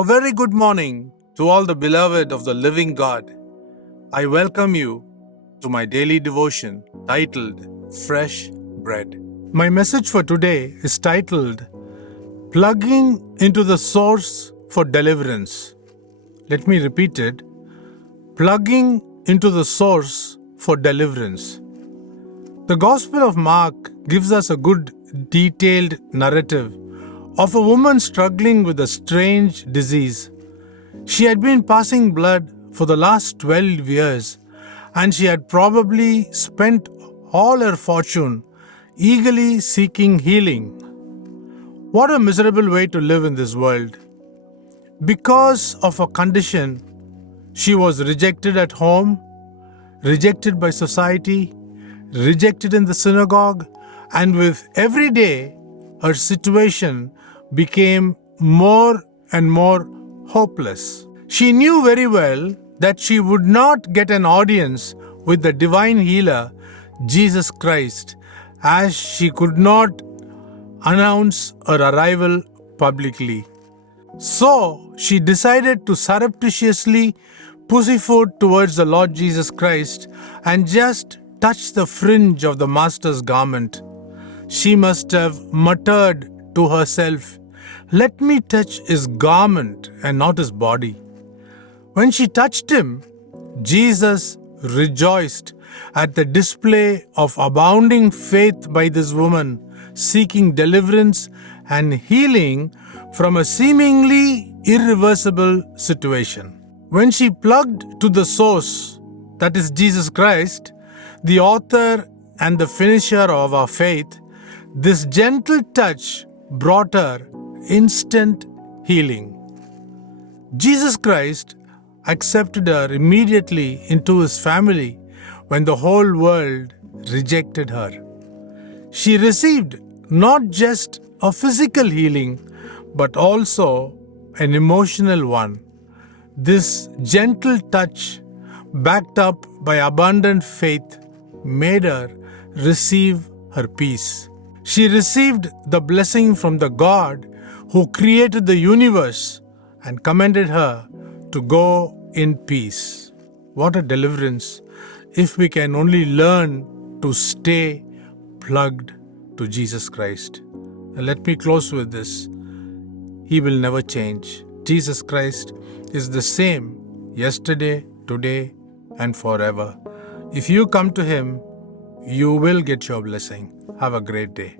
A very good morning to all the beloved of the living God. I welcome you to my daily devotion titled Fresh Bread. My message for today is titled Plugging into the Source for Deliverance. Let me repeat it. Plugging into the Source for Deliverance. The Gospel of Mark gives us a good detailed narrative of a woman struggling with a strange disease. She had been passing blood for the last 12 years and she had probably spent all her fortune eagerly seeking healing. What a miserable way to live in this world. Because of her condition, she was rejected at home, rejected by society, rejected in the synagogue, and with every day, her situation became more and more hopeless. She knew very well that she would not get an audience with the divine healer, Jesus Christ, as she could not announce her arrival publicly. So she decided to surreptitiously pussyfoot towards the Lord Jesus Christ and just touch the fringe of the Master's garment. She must have muttered to herself, "Let me touch his garment and not his body." When she touched him, Jesus rejoiced at the display of abounding faith by this woman seeking deliverance and healing from a seemingly irreversible situation. When she plugged to the source, that is Jesus Christ, the author and the finisher of our faith, this gentle touch brought her instant healing. Jesus Christ accepted her immediately into his family when the whole world rejected her. She received not just a physical healing, but also an emotional one. This gentle touch, backed up by abundant faith, made her receive her peace. She received the blessing from the God who created the universe and commanded her to go in peace. What a deliverance if we can only learn to stay plugged to Jesus Christ. And let me close with this. He will never change. Jesus Christ is the same yesterday, today, and forever. If you come to Him, you will get your blessing. Have a great day.